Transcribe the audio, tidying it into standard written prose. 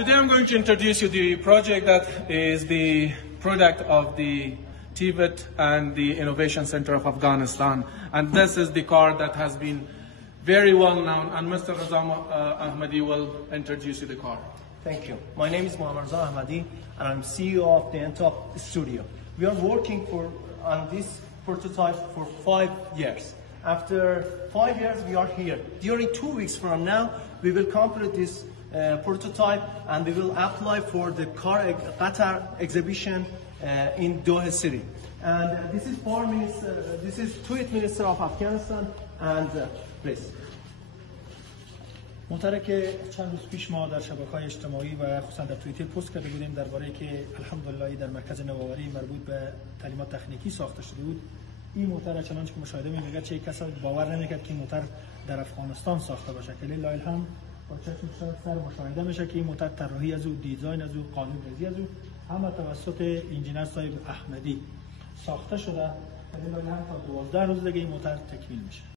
Today I'm going to introduce you the project that is the product of the Tibet and the Innovation Center of Afghanistan. And this is the car that has been very well known, and Mr. Raza Ahmadi will introduce you the car. Thank you. My name is Mohammad Raza Ahmadi, and I'm CEO of the Entop Studio. We are working on this prototype for 5 years. After 5 years, we are here. During 2 weeks from now, we will complete this prototype, and we will apply for the Qatar exhibition in Doha City. And this is this is Tweet Minister of Afghanistan, and please. محترم که چند روز پیش ما در شبکه‌های اجتماعی و خصوصا در توییتر پست کرده بودیم درباره که الحمدلله در مرکز نوآوری مربوط به تعلیمات تکنیکی ساخته شده بود. این موتور چنانچه که مشاهده می‌کنید چه کسی باور نمی‌کرد که این موتور در افغانستان ساخته باشه که لله الحمد با چشم سر مشاهده میشه که این موتور طراحی از او، دیزاین از او، قالب ریزی از او همه توسط انجینر صاحب احمدی ساخته شده. لله الحمد تا 12 روز دیگه این موتور تکمیل میشه.